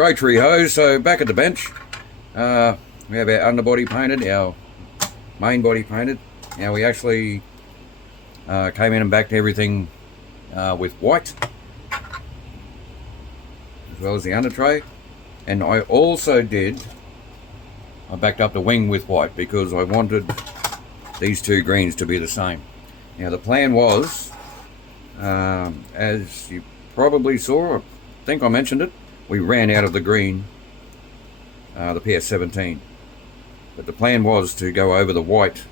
Rotary hose. So back at the bench, we have our underbody painted, our main body painted. Now we actually came in and backed everything with white, as well as the under tray. And I also I backed up the wing with white because I wanted these two greens to be the same. Now the plan was, as you probably saw, I think I mentioned it, we ran out of the green, the PS17. But the plan was to go over the white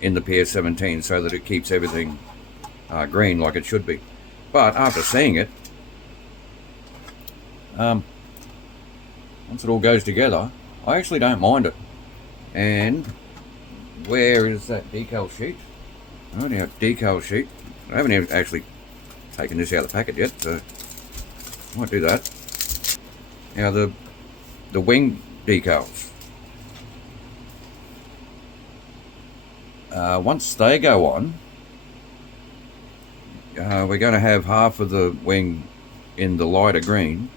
in the PS17 so that it keeps everything green like it should be. But after seeing it, once it all goes together, I actually don't mind it. And where is that decal sheet? Oh, now decal sheet. I haven't even actually taken this out of the packet yet, so I might do that. Now the wing decals. Once they go on, we're going to have half of the wing in the lighter green,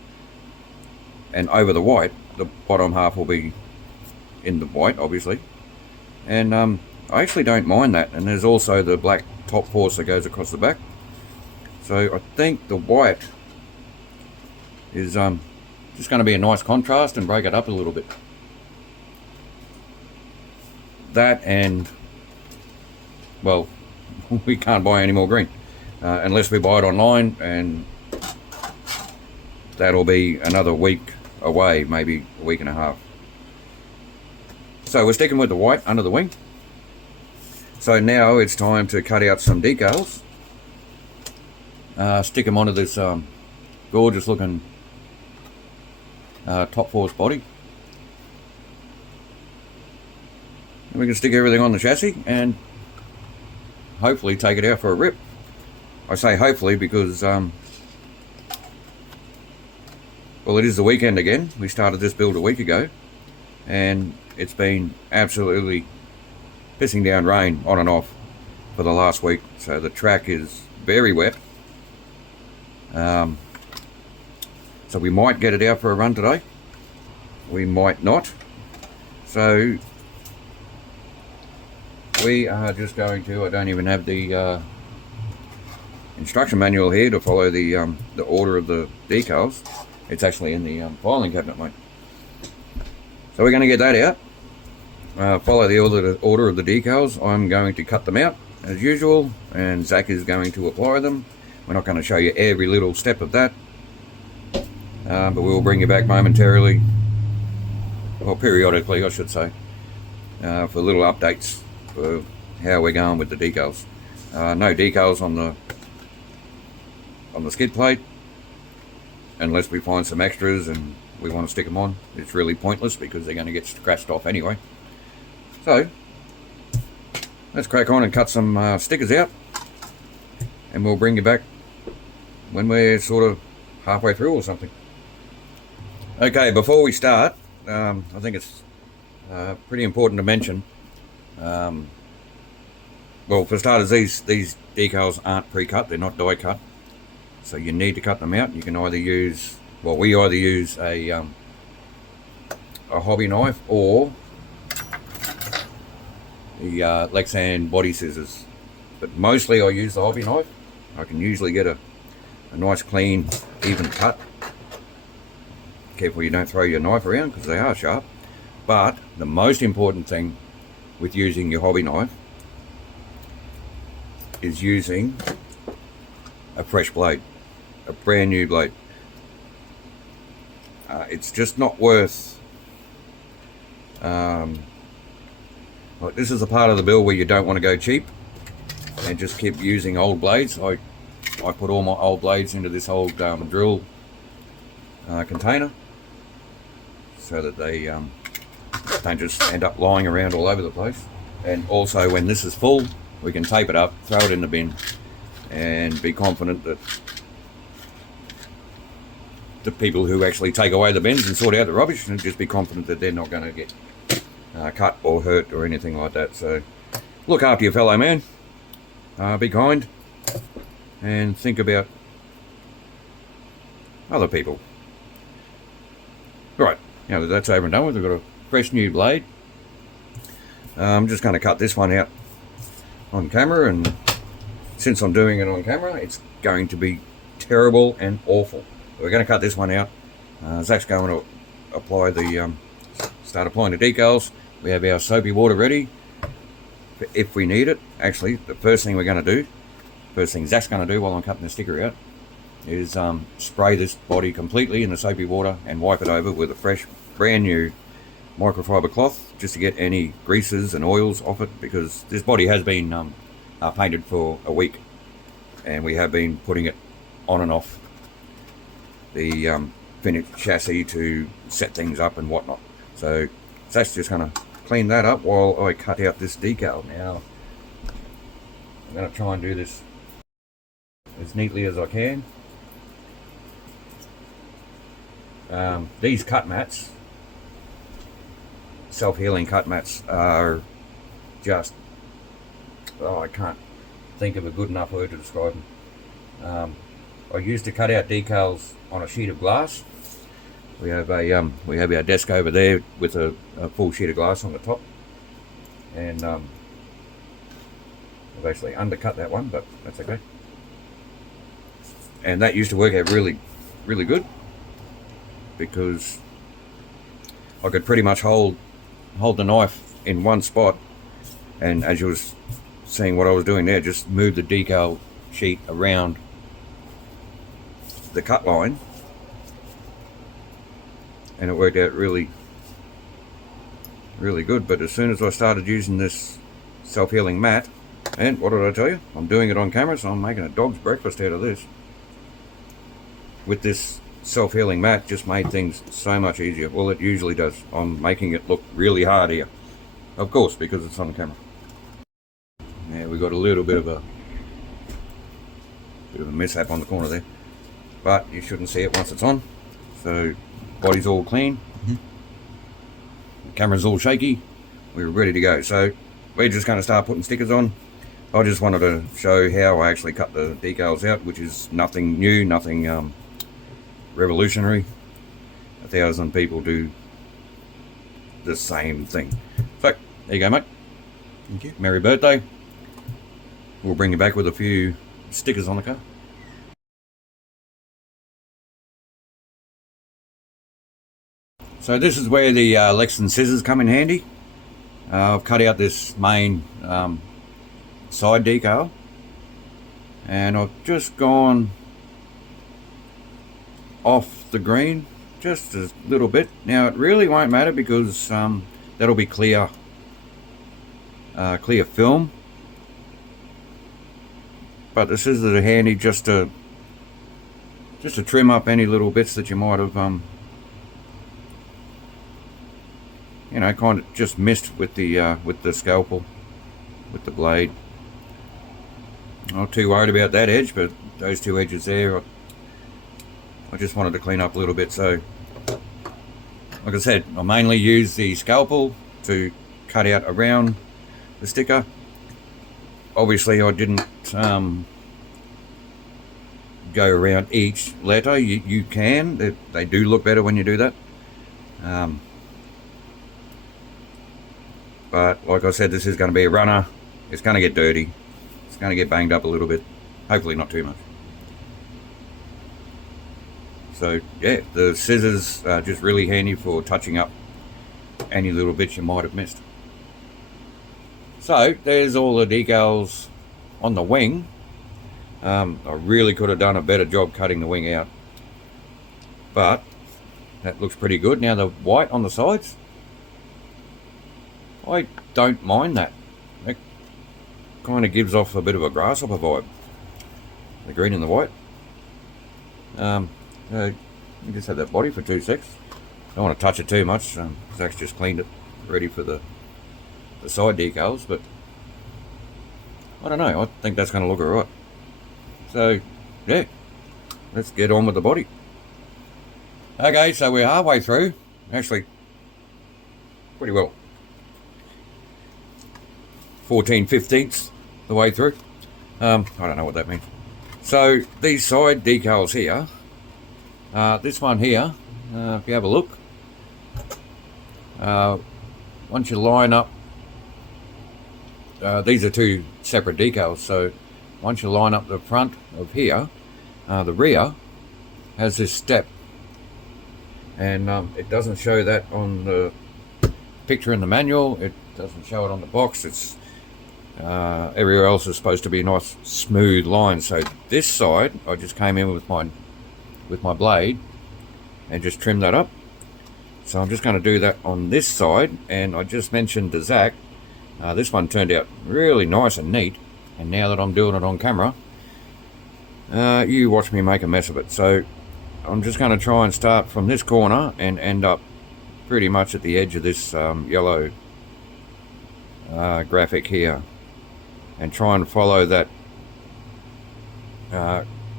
and over the white, the bottom half will be in the white, obviously. And I actually don't mind that. And there's also the black top force that goes across the back. So I think the white is just going to be a nice contrast and break it up a little bit. That, and well, we can't buy any more green unless we buy it online, and that'll be another week away, maybe a week and a half. So we're sticking with the white under the wing. So now it's time to cut out some decals, stick them onto this gorgeous looking top force body. And we can stick everything on the chassis and hopefully take it out for a rip. I say hopefully because well, it is the weekend again. We started this build a week ago, and it's been absolutely pissing down rain on and off for the last week. So the track is very wet. So we might get it out for a run today. We might not. So we are just going to, I don't even have the instruction manual here to follow the order of the decals. It's actually in the filing cabinet, mate. So we're going to get that out. Follow the order of the decals. I'm going to cut them out as usual, and Zach is going to apply them. We're not going to show you every little step of that, but we'll bring you back momentarily, or periodically I should say, for little updates for how we're going with the decals. No decals on the skid plate, unless we find some extras and we want to stick them on. It's really pointless because they're going to get scratched off anyway. So let's crack on and cut some stickers out, and we'll bring you back when we're sort of halfway through or something. Okay, before we start, I think it's pretty important to mention, well, for starters, these decals aren't pre-cut, they're not die cut, so you need to cut them out. You can either use, well, we either use a hobby knife or the Lexan body scissors, but mostly I use the hobby knife. I can usually get a nice clean even cut. Careful you don't throw your knife around because they are sharp. But the most important thing with using your hobby knife is using a fresh blade, a brand new blade. It's just not worth, like, this is a part of the build where you don't want to go cheap and just keep using old blades. I put all my old blades into this old drill container so that they don't just end up lying around all over the place. And also, when this is full, we can tape it up, throw it in the bin, and be confident that the people who actually take away the bins and sort out the rubbish, and just be confident that they're not going to get cut or hurt or anything like that. So look after your fellow man, be kind, and think about other people. Right, now that that's over and done with, we've got a fresh new blade. I'm just going to cut this one out on camera, and since I'm doing it on camera, it's going to be terrible and awful. We're going to cut this one out. Zach's going to apply the start applying the decals. We have our soapy water ready if we need it. Actually, the first thing Zach's going to do while I'm cutting the sticker out is spray this body completely in the soapy water and wipe it over with a fresh, brand new microfiber cloth, just to get any greases and oils off it, because this body has been painted for a week, and we have been putting it on and off the finished chassis to set things up and whatnot. So Zach's just going to clean that up while I cut out this decal. Now I'm going to try and do this as neatly as I can. These cut mats, self-healing cut mats, are just, I can't think of a good enough word to describe them. I used to cut out decals on a sheet of glass. We have our desk over there with a full sheet of glass on the top, and I've actually undercut that one, but that's okay. And that used to work out really, really good, because I could pretty much hold the knife in one spot, and as you was seeing what I was doing there, just move the decal sheet around the cut line, and it worked out really, really good. But as soon as I started using this self-healing mat, and what did I tell you? I'm doing it on camera, so I'm making a dog's breakfast out of this. With this self-healing mat, just made things so much easier. Well, it usually does. I'm making it look really hard here, of course, because it's on camera. Yeah, we got a little bit of a mishap on the corner there, but you shouldn't see it once it's on. So body's all clean, the camera's all shaky, we're ready to go. So we're just going to start putting stickers on. I just wanted to show how I actually cut the decals out, which is nothing new, nothing revolutionary. 1,000 people do the same thing. So there you go, mate. Thank you. Merry birthday. We'll bring you back with a few stickers on the car. So this is where the Lexington scissors come in handy. I've cut out this main side decal, and I've just gone off the green just a little bit. Now it really won't matter, because that'll be clear film, but the scissors are handy just to trim up any little bits that you might have kind of just missed with the scalpel, with the blade. Not too worried about that edge, but those two edges there, I just wanted to clean up a little bit. So like I said, I mainly use the scalpel to cut out around the sticker. Obviously I didn't go around each letter. You can, they do look better when you do that. But like I said, this is going to be a runner. It's going to get dirty. It's going to get banged up a little bit. Hopefully not too much. So yeah, the scissors are just really handy for touching up any little bits you might have missed. So there's all the decals on the wing. I really could have done a better job cutting the wing out, but that looks pretty good. Now the white on the sides, I don't mind that. It kind of gives off a bit of a grasshopper vibe, the green and the white. You just have that body for 2 secs. Don't want to touch it too much. Zach's just cleaned it, ready for the side decals, but I don't know, I think that's going to look alright. So yeah, let's get on with the body. Okay, so we're halfway through, actually pretty well, 14/15 the way through. I don't know what that means. So these side decals here, this one here, if you have a look, Once you line up, these are two separate decals, so once you line up the front of here, the rear has this step, and it doesn't show that on the picture in the manual, it doesn't show it on the box. It's everywhere else is supposed to be a nice smooth line. So this side I just came in with my blade and just trimmed that up. So I'm just going to do that on this side, and I just mentioned to Zach, this one turned out really nice and neat, and now that I'm doing it on camera, you watch me make a mess of it. So I'm just going to try and start from this corner and end up pretty much at the edge of this yellow graphic here, and try and follow that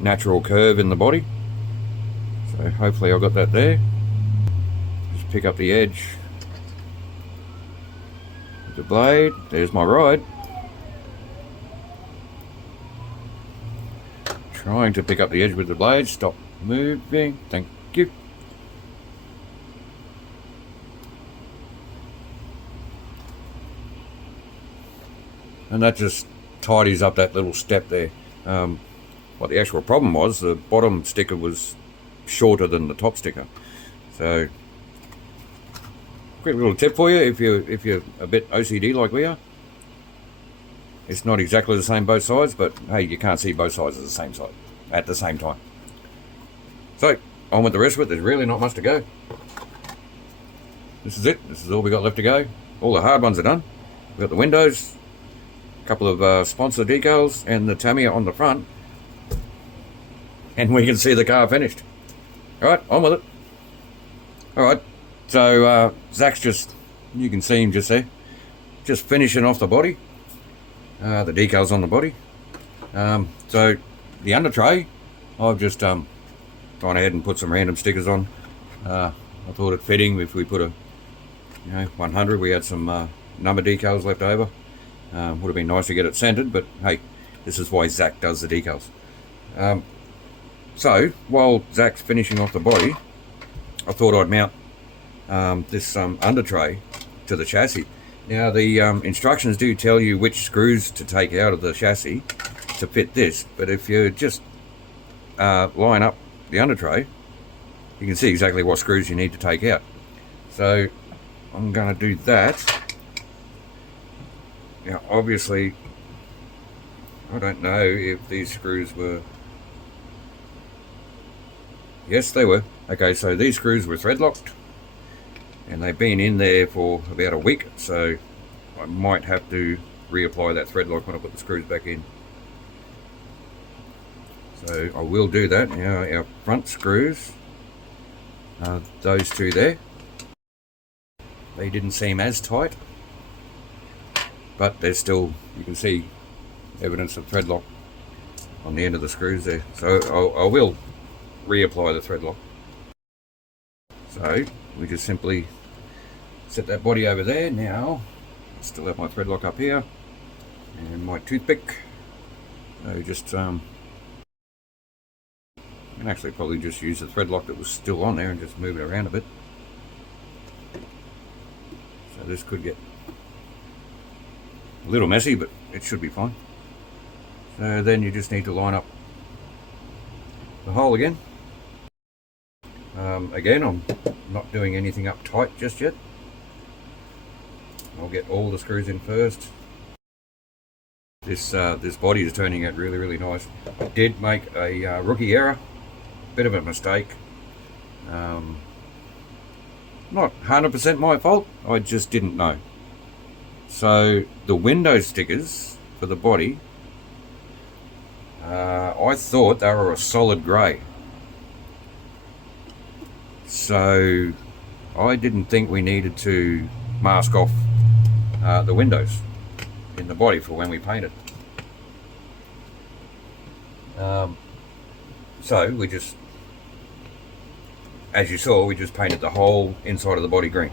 natural curve in the body. So hopefully I've got that there. Just pick up the edge with the blade. There's my ride. Trying to pick up the edge with the blade. Stop moving. Thank you. And that just tidies up that little step there. What the actual problem was, the bottom sticker was shorter than the top sticker. So, quick little tip for you, if you're a bit OCD like we are, it's not exactly the same both sides, but hey, you can't see both sides at the same time. So, on with the rest of it. There's really not much to go. This is it. This is all we got left to go. All the hard ones are done. We've got the windows, a couple of sponsor decals, and the Tamiya on the front, and we can see the car finished. Alright, on with it. Alright, so Zach's just, you can see him just there, just finishing off the body, the decals on the body. So the under tray, I've just gone ahead and put some random stickers on. I thought it fitting if we put a 100. We had some number decals left over. Would have been nice to get it scented, but hey, this is why Zach does the decals. So while Zach's finishing off the body, I thought I'd mount this under tray to the chassis. Now the instructions do tell you which screws to take out of the chassis to fit this, but if you just line up the under tray, you can see exactly what screws you need to take out. So I'm going to do that. Now obviously I don't know if these screws were, yes they were. Okay, so these screws were thread locked and they've been in there for about a week, so I might have to reapply that thread lock when I put the screws back in. So I will do that. Now our front screws, those two there, they didn't seem as tight, but there's still, you can see evidence of thread lock on the end of the screws there. So I will reapply the thread lock. So we just simply set that body over there. Now I still have my thread lock up here and my toothpick. So just I can actually probably just use the thread lock that was still on there and just move it around a bit. So this could get a little messy, but it should be fine. So then you just need to line up the hole again. Again, I'm not doing anything up tight just yet. I'll get all the screws in first. This body is turning out really nice. I did make a rookie error, bit of a mistake. Not 100% my fault, I just didn't know. So the window stickers for the body, I thought they were a solid grey. So I didn't think we needed to mask off the windows in the body for when we paint it. So we just, as you saw, we just painted the whole inside of the body green,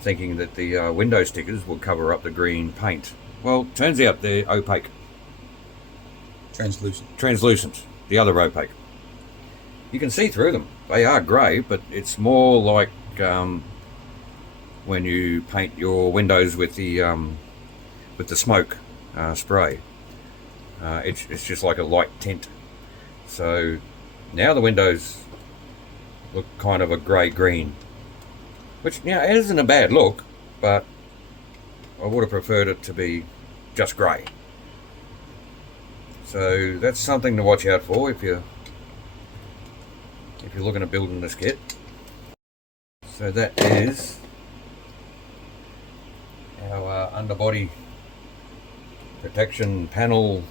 thinking that the window stickers would cover up the green paint. Well, turns out they're opaque. Translucent. The other opaque. You can see through them. They are grey, but it's more like when you paint your windows with the smoke spray. It's just like a light tint. So now the windows look kind of a grey-green, which, you know, it isn't a bad look, but I would have preferred it to be just grey. So that's something to watch out for if you're looking at building this kit. So that is our underbody protection panel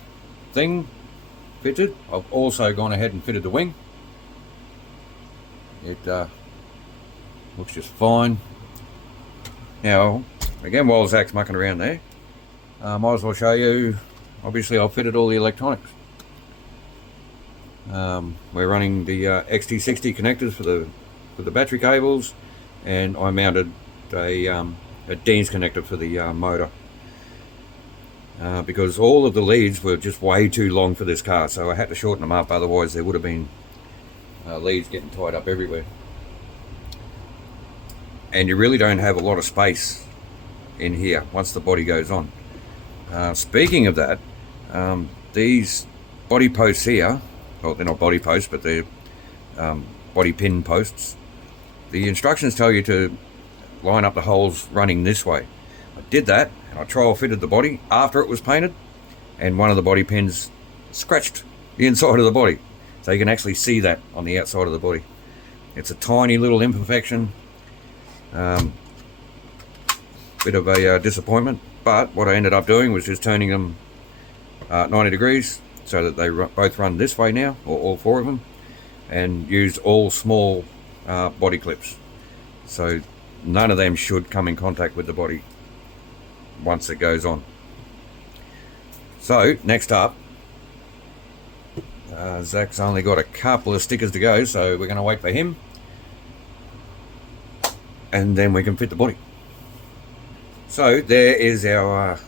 thing fitted. I've also gone ahead and fitted the wing. It looks just fine. Now, again, while Zach's mucking around there, might as well show you. Obviously, I've fitted all the electronics. We're running the XT60 connectors for the battery cables, and I mounted a Dean's connector for the motor. Because all of the leads were just way too long for this car, so I had to shorten them up, otherwise there would have been leads getting tied up everywhere. And you really don't have a lot of space in here once the body goes on. Speaking of that, these body posts here, well, they're not body posts, but they're body pin posts. The instructions tell you to line up the holes running this way. I did that, and I trial fitted the body after it was painted, and one of the body pins scratched the inside of the body. So you can actually see that on the outside of the body. It's a tiny little imperfection. Bit of a disappointment, but what I ended up doing was just turning them 90 degrees so that they both run this way now, or all four of them, and used all small body clips. So none of them should come in contact with the body once it goes on. So next up, Zach's only got a couple of stickers to go, so we're going to wait for him, and then we can fit the body. So there is our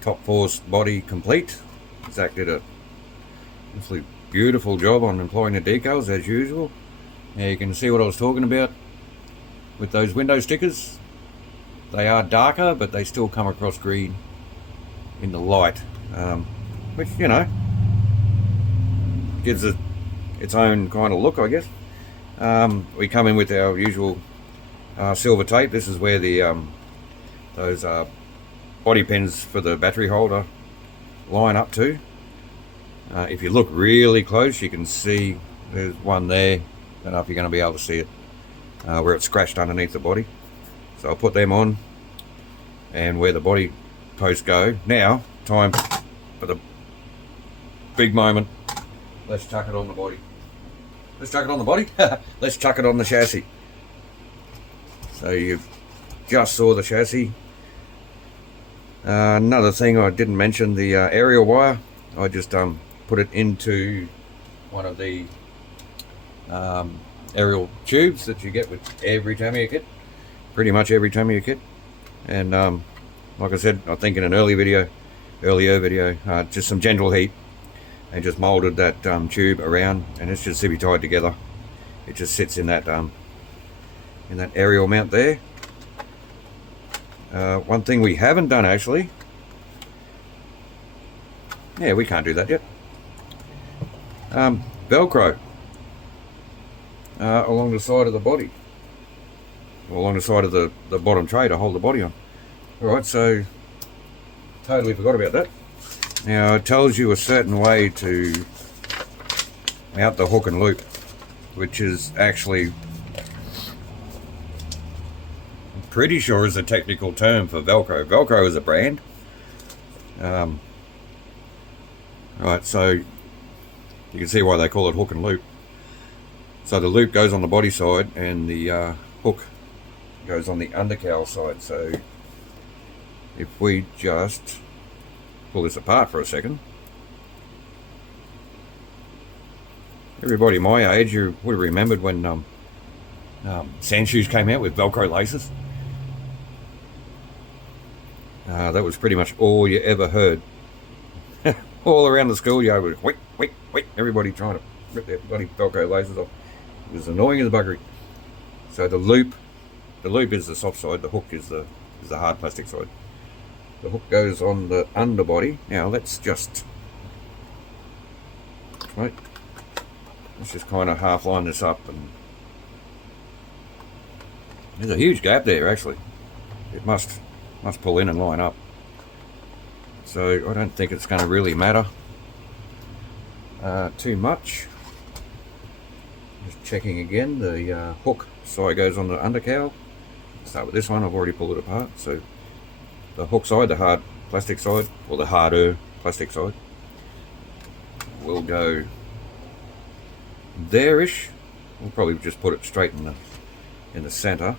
top force body complete. Zach did a absolutely beautiful job on employing the decals as usual. Now you can see what I was talking about with those window stickers. They are darker, but they still come across green in the light, which, you know, gives it its own kind of look, I guess. We come in with our usual silver tape. This is where the those body pins for the battery holder line up to. If you look really close, you can see there's one there. Don't know if you're going to be able to see it, where it's scratched underneath the body. So I'll put them on, and where the body posts go. Now, time for the big moment. Let's chuck it on the body. Let's chuck it on the body? Let's chuck it on the chassis. So you just saw the chassis. Another thing I didn't mention, the aerial wire. I just put it into one of the aerial tubes that you get with every Tamiya kit. Pretty much every Tamiya kit. And like I said, I think in an earlier video, just some gentle heat, and just molded that tube around, and it's just zippy tied together. It just sits in that aerial mount there. One thing we haven't done actually, yeah, we can't do that yet. Velcro along the side of the body, or along the side of the bottom tray to hold the body on. Alright, so totally forgot about that. Now it tells you a certain way to mount the hook and loop, which is actually, I'm pretty sure is a technical term for Velcro. Velcro is a brand. Right, so you can see why they call it hook and loop. So the loop goes on the body side, and the hook goes on the undercowl side. So if we just pull this apart for a second, everybody my age, you would have remembered when sand shoes came out with Velcro laces. That was pretty much all you ever heard. All around the schoolyard was wait, everybody trying to rip their bloody Velcro laces off. It was annoying as buggery. So the loop the loop is the soft side, the hook is the hard plastic side. The hook goes on the underbody. Now let's just kind of half line this up, and there's a huge gap there actually. It must pull in and line up. So I don't think it's going to really matter too much. Just checking again, the hook side goes on the undercowl. Start with this one, I've already pulled it apart. So the hook side, the hard plastic side, or the harder plastic side, will go there-ish. We'll probably just put it straight in the center.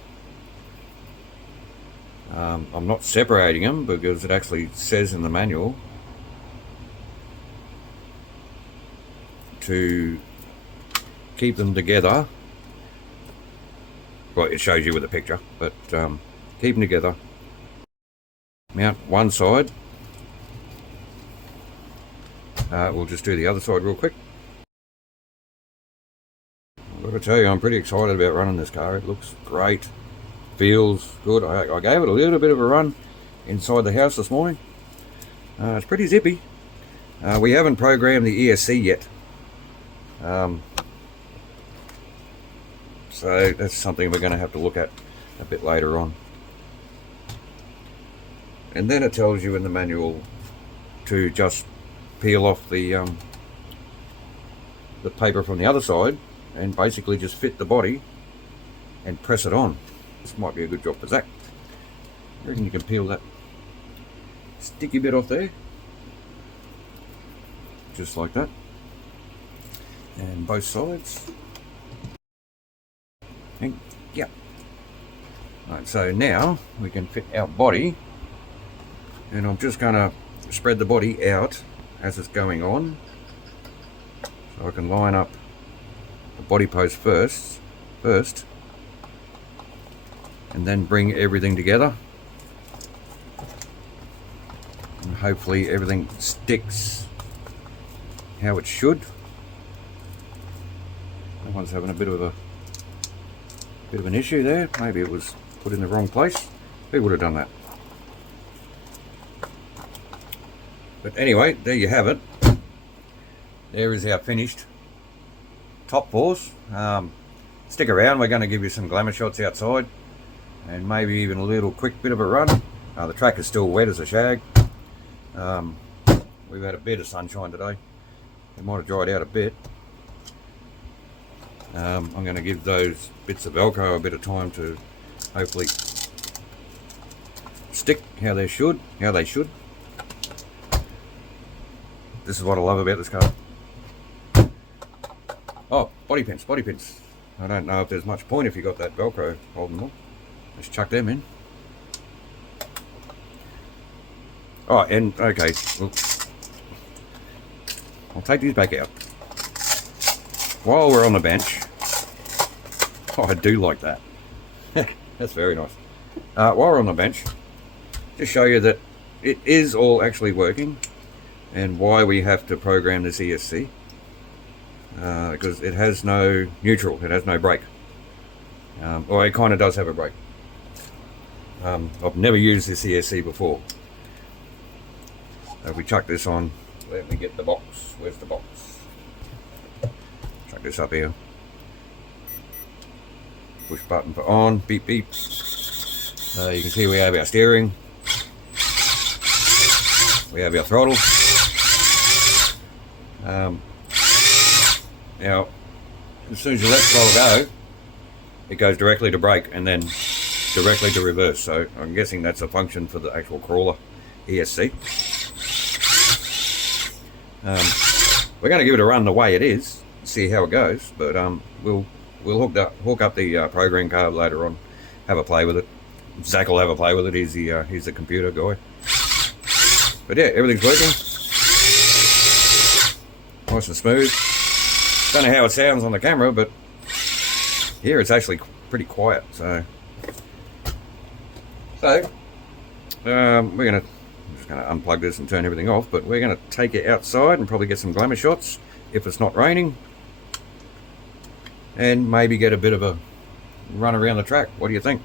I'm not separating them because it actually says in the manual to keep them together. Well, it shows you with a picture, but keep them together. Mount one side. We'll just do the other side real quick. I've got to tell you, I'm pretty excited about running this car. It looks great, feels good. I gave it a little bit of a run inside the house this morning. It's pretty zippy. We haven't programmed the ESC yet. So that's something we're going to have to look at a bit later on. And then it tells you in the manual to just peel off the paper from the other side and basically just fit the body and press it on. This might be a good job for Zach. I reckon you can peel that sticky bit off there, just like that, and both sides. And yeah. Right, so now we can fit our body, and I'm just going to spread the body out as it's going on, so I can line up the body post first, and then bring everything together, and hopefully everything sticks how it should. That one's having a bit of an issue there. Maybe it was put in the wrong place. Who would have done that? But anyway, there you have it. There is our finished top force. Stick around, we're going to give you some glamour shots outside, and maybe even a little quick bit of a run. The track is still wet as a shag. We've had a bit of sunshine today. It might have dried out a bit. I'm going to give those bits of Velcro a bit of time to hopefully stick how they should. This is what I love about this car. Oh, body pins. I don't know if there's much point if you got that Velcro holding them all. Just chuck them in. Oh, and okay, well, I'll take these back out. While we're on the bench, oh, I do like that. That's very nice. While we're on the bench, just show you that it is all actually working, and why we have to program this ESC. Because it has no neutral, it has no brake. Or it kind of does have a brake. I've never used this ESC before. If we chuck this on, let me get the box. Where's the box? Chuck this up here. Push button for on, beep beep. You can see we have our steering. We have our throttle. Now, as soon as you let throttle go, it goes directly to brake and then directly to reverse. So I'm guessing that's a function for the actual crawler ESC. We're going to give it a run the way it is, see how it goes. But we'll hook up the program card later on, have a play with it. Zach will have a play with it. He's the computer guy. But yeah, everything's working. Nice and smooth. Don't know how it sounds on the camera, but here it's actually pretty quiet. So we're just gonna unplug this and turn everything off. But we're gonna take it outside and probably get some glamour shots if it's not raining, and maybe get a bit of a run around the track. What do you think?